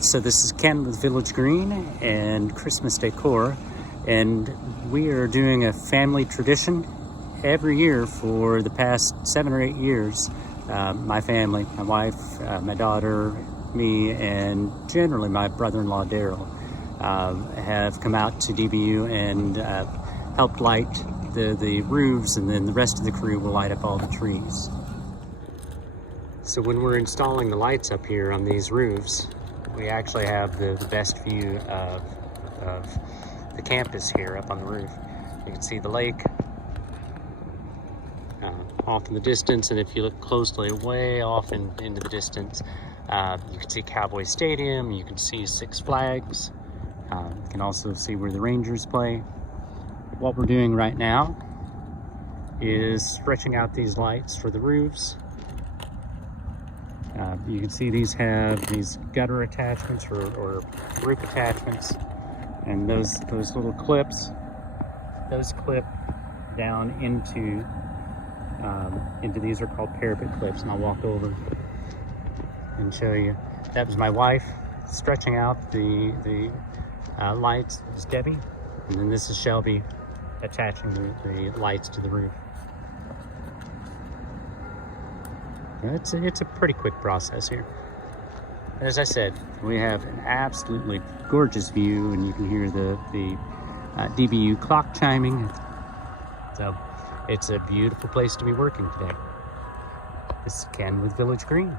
So this is Ken with Village Green and Christmas Decor, and we are doing a family tradition every year for the past 7 or 8 years. My family, my wife, my daughter, me, and generally my brother-in-law Daryl have come out to DBU and helped light the roofs, and then the rest of the crew will light up all the trees. So when we're installing the lights up here on these roofs, we actually have the best view of the campus here up on the roof. You can see the lake off in the distance, and if you look closely way off into the distance, you can see Cowboy Stadium, you can see Six Flags, you can also see where the Rangers play. What we're doing right now is stretching out these lights for the roofs. You can see these have these gutter attachments or roof attachments, and those little clips, those clip down into these are called parapet clips, and I'll walk over and show you. That was my wife stretching out the lights. This is Debbie, and then this is Shelby attaching the lights to the roof. It's a pretty quick process here. As I said, we have an absolutely gorgeous view, and you can hear the DBU clock chiming. So it's a beautiful place to be working today. This is Ken with Village Green.